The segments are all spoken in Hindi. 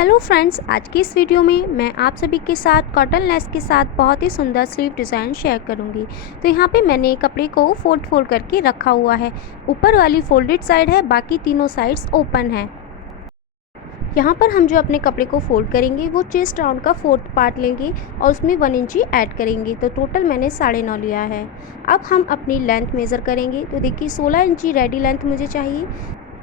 हेलो फ्रेंड्स, आज की इस वीडियो में मैं आप सभी के साथ कॉटन लेस के साथ बहुत ही सुंदर स्लीव डिज़ाइन शेयर करूंगी। तो यहाँ पे मैंने कपड़े को फोल्ड करके रखा हुआ है। ऊपर वाली फोल्डेड साइड है, बाकी तीनों साइड्स ओपन है। यहाँ पर हम जो अपने कपड़े को फोल्ड करेंगे वो चेस्ट राउंड का 4th पार्ट लेंगे और उसमें 1 इंची ऐड करेंगे। तो टोटल मैंने 9.5 लिया है। अब हम अपनी लेंथ मेज़र करेंगे। तो देखिए 16 इंची रेडी लेंथ मुझे चाहिए।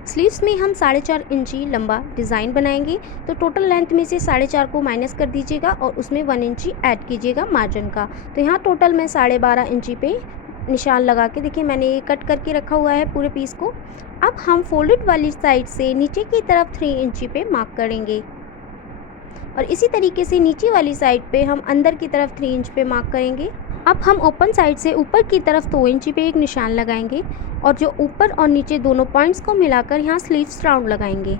स्लीव्स में हम 4.5 इंची लंबा डिज़ाइन बनाएंगे। तो टोटल लेंथ में से 4.5 को माइनस कर दीजिएगा और उसमें 1 इंची ऐड कीजिएगा मार्जिन का। तो यहाँ टोटल मैं 12.5 इंची पे निशान लगा के देखिए मैंने ये कट करके रखा हुआ है पूरे पीस को। अब हम फोल्डेड वाली साइड से नीचे की तरफ 3 इंची पे मार्क करेंगे और इसी तरीके से नीचे वाली साइड पे हम अंदर की तरफ 3 इंच पे मार्क करेंगे। अब हम ओपन साइड से ऊपर की तरफ 2 इंची पे एक निशान लगाएंगे और जो ऊपर और नीचे दोनों पॉइंट्स को मिलाकर यहाँ स्लीव्स राउंड लगाएंगे।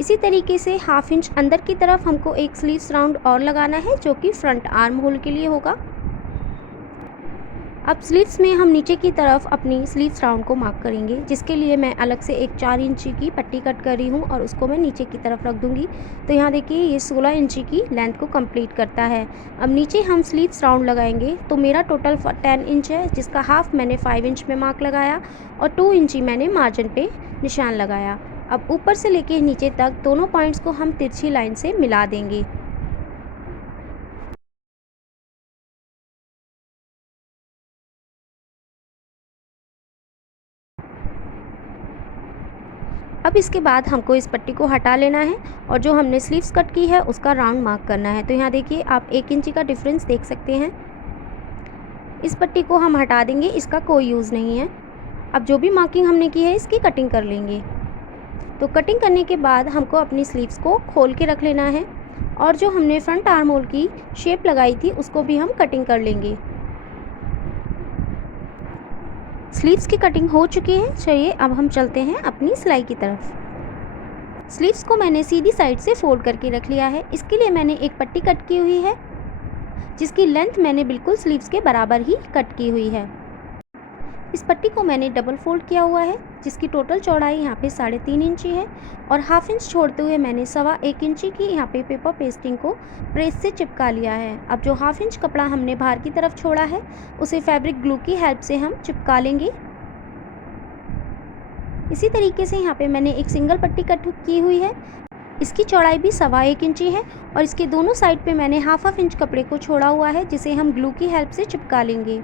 इसी तरीके से 1/2 इंच अंदर की तरफ हमको एक स्लीव्स राउंड और लगाना है जो कि फ्रंट आर्म होल के लिए होगा। अब स्लीव्स में हम नीचे की तरफ अपनी स्लीव्स राउंड को मार्क करेंगे, जिसके लिए मैं अलग से एक 4 इंची की पट्टी कट कर रही हूँ और उसको मैं नीचे की तरफ रख दूँगी। तो यहाँ देखिए ये 16 इंची की लेंथ को कंप्लीट करता है। अब नीचे हम स्लीव्स राउंड लगाएंगे। तो मेरा टोटल 10 इंच है, जिसका हाफ मैंने 5 इंच में मार्क लगाया और 2 इंची मैंने मार्जिन पे निशान लगाया। अब ऊपर से लेके नीचे तक दोनों पॉइंट्स को हम तिरछी लाइन से मिला देंगे। अब इसके बाद हमको इस पट्टी को हटा लेना है और जो हमने स्लीव्स कट की है उसका राउंड मार्क करना है। तो यहाँ देखिए आप 1 इंची का डिफरेंस देख सकते हैं। इस पट्टी को हम हटा देंगे, इसका कोई यूज़ नहीं है। अब जो भी मार्किंग हमने की है इसकी कटिंग कर लेंगे। तो कटिंग करने के बाद हमको अपनी स्लीव्स को खोल के रख लेना है और जो हमने फ्रंट आर्म होल की शेप लगाई थी उसको भी हम कटिंग कर लेंगे। स्लीव्स की कटिंग हो चुकी है। चलिए अब हम चलते हैं अपनी सिलाई की तरफ। स्लीव्स को मैंने सीधी साइड से फोल्ड करके रख लिया है। इसके लिए मैंने एक पट्टी कट की हुई है, जिसकी लेंथ मैंने बिल्कुल स्लीव्स के बराबर ही कट की हुई है। इस पट्टी को मैंने डबल फोल्ड किया हुआ है, जिसकी टोटल चौड़ाई यहाँ पे 3.5 इंची है और 1/2 इंच छोड़ते हुए मैंने 1.25 इंची की यहाँ पे पेपर पेस्टिंग को प्रेस से चिपका लिया है। अब जो 1/2 इंच कपड़ा हमने बाहर की तरफ छोड़ा है उसे फैब्रिक ग्लू की हेल्प से हम चिपका लेंगे। इसी तरीके से यहाँ पे मैंने एक सिंगल पट्टी कट की हुई है। इसकी चौड़ाई भी 1.25 इंची है और इसके दोनों साइड पे मैंने 1/2 इंच कपड़े को छोड़ा हुआ है, जिसे हम ग्लू की हेल्प से चिपका लेंगे।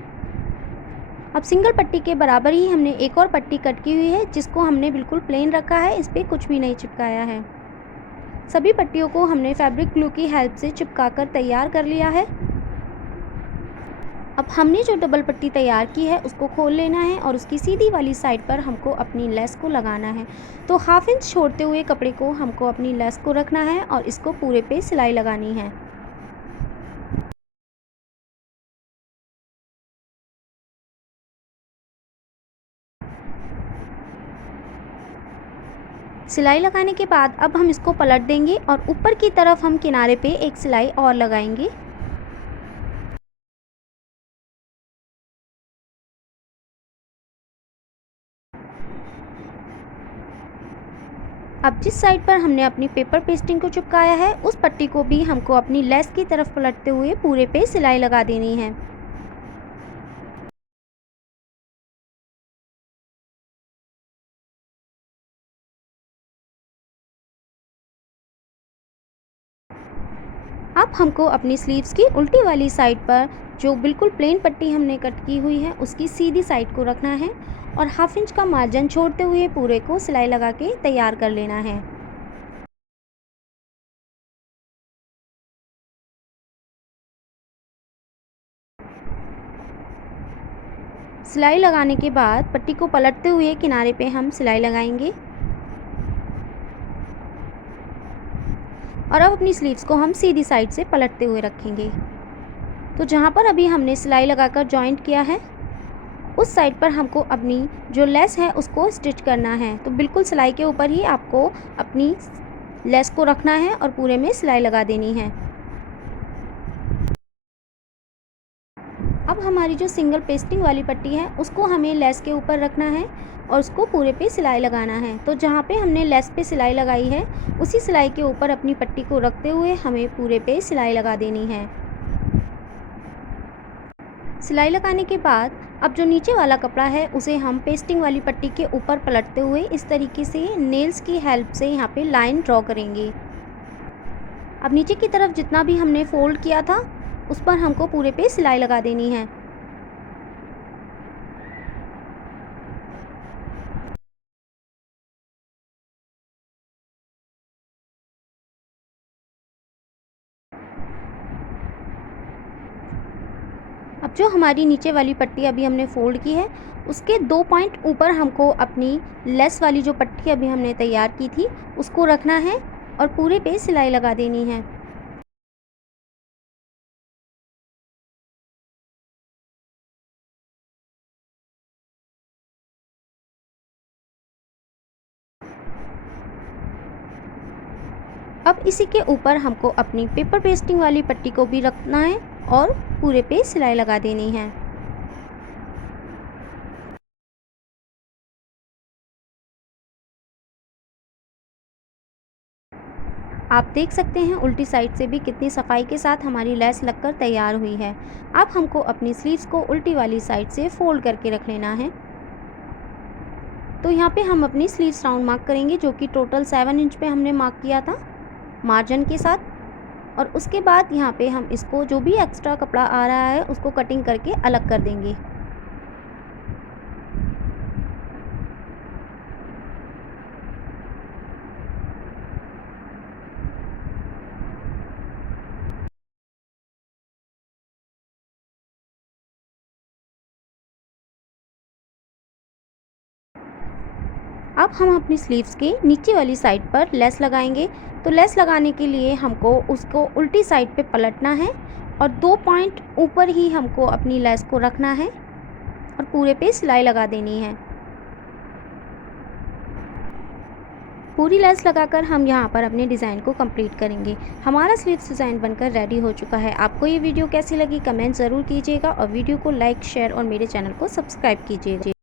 अब सिंगल पट्टी के बराबर ही हमने एक और पट्टी कट की हुई है, जिसको हमने बिल्कुल प्लेन रखा है, इस पर कुछ भी नहीं चिपकाया है। सभी पट्टियों को हमने फैब्रिक ग्लू की हेल्प से चिपका कर तैयार कर लिया है। अब हमने जो डबल पट्टी तैयार की है उसको खोल लेना है और उसकी सीधी वाली साइड पर हमको अपनी लेस को लगाना है। तो 1/2 इंच छोड़ते हुए कपड़े को हमको अपनी लेस को रखना है और इसको पूरे पे सिलाई लगानी है। सिलाई लगाने के बाद अब हम इसको पलट देंगे और ऊपर की तरफ हम किनारे पे एक सिलाई और लगाएंगे। अब जिस साइड पर हमने अपनी पेपर पेस्टिंग को चिपकाया है उस पट्टी को भी हमको अपनी लेस की तरफ पलटते हुए पूरे पे सिलाई लगा देनी है। अब हमको अपनी स्लीव्स की उल्टी वाली साइड पर जो बिल्कुल प्लेन पट्टी हमने कट की हुई है उसकी सीधी साइड को रखना है और 1/2 इंच का मार्जिन छोड़ते हुए पूरे को सिलाई लगा के तैयार कर लेना है। सिलाई लगाने के बाद पट्टी को पलटते हुए किनारे पे हम सिलाई लगाएंगे और अब अपनी स्लीव्स को हम सीधी साइड से पलटते हुए रखेंगे। तो जहाँ पर अभी हमने सिलाई लगाकर जॉइंट किया है उस साइड पर हमको अपनी जो लेस है उसको स्टिच करना है। तो बिल्कुल सिलाई के ऊपर ही आपको अपनी लेस को रखना है और पूरे में सिलाई लगा देनी है। अब हम हमारी जो सिंगल पेस्टिंग वाली पट्टी है उसको हमें लेस के ऊपर रखना है और उसको पूरे पे सिलाई लगाना है। तो जहाँ पे हमने लेस पे सिलाई लगाई है उसी सिलाई के ऊपर अपनी पट्टी को रखते हुए हमें पूरे पे सिलाई लगा देनी है। सिलाई लगाने के बाद अब जो नीचे वाला कपड़ा है उसे हम पेस्टिंग वाली पट्टी के ऊपर पलटते हुए इस तरीके से नेल्स की हेल्प से यहाँ पे लाइन ड्रॉ करेंगे। अब नीचे की तरफ जितना भी हमने फोल्ड किया था उस पर हमको पूरे पे सिलाई लगा देनी है। अब जो हमारी नीचे वाली पट्टी अभी हमने फ़ोल्ड की है उसके 2 पॉइंट ऊपर हमको अपनी लेस वाली जो पट्टी अभी हमने तैयार की थी उसको रखना है और पूरे पे सिलाई लगा देनी है। अब इसी के ऊपर हमको अपनी पेपर पेस्टिंग वाली पट्टी को भी रखना है और पूरे पे सिलाई लगा देनी है। आप देख सकते हैं उल्टी साइड से भी कितनी सफाई के साथ हमारी लेस लगकर तैयार हुई है। अब हमको अपनी स्लीव्स को उल्टी वाली साइड से फोल्ड करके रख लेना है। तो यहाँ पे हम अपनी स्लीव्स राउंड मार्क करेंगे जो कि टोटल 7 इंच पे हमने मार्क किया था मार्जिन के साथ। और उसके बाद यहाँ पे हम इसको जो भी एक्स्ट्रा कपड़ा आ रहा है उसको कटिंग करके अलग कर देंगे। अब हम अपनी स्लीव्स के नीचे वाली साइड पर लेस लगाएंगे। तो लेस लगाने के लिए हमको उसको उल्टी साइड पे पलटना है और 2 पॉइंट ऊपर ही हमको अपनी लेस को रखना है और पूरे पे सिलाई लगा देनी है। पूरी लेस लगाकर हम यहाँ पर अपने डिज़ाइन को कंप्लीट करेंगे। हमारा स्लीव्स डिज़ाइन बनकर रेडी हो चुका है। आपको ये वीडियो कैसी लगी कमेंट ज़रूर कीजिएगा और वीडियो को लाइक शेयर और मेरे चैनल को सब्सक्राइब कीजिएगा।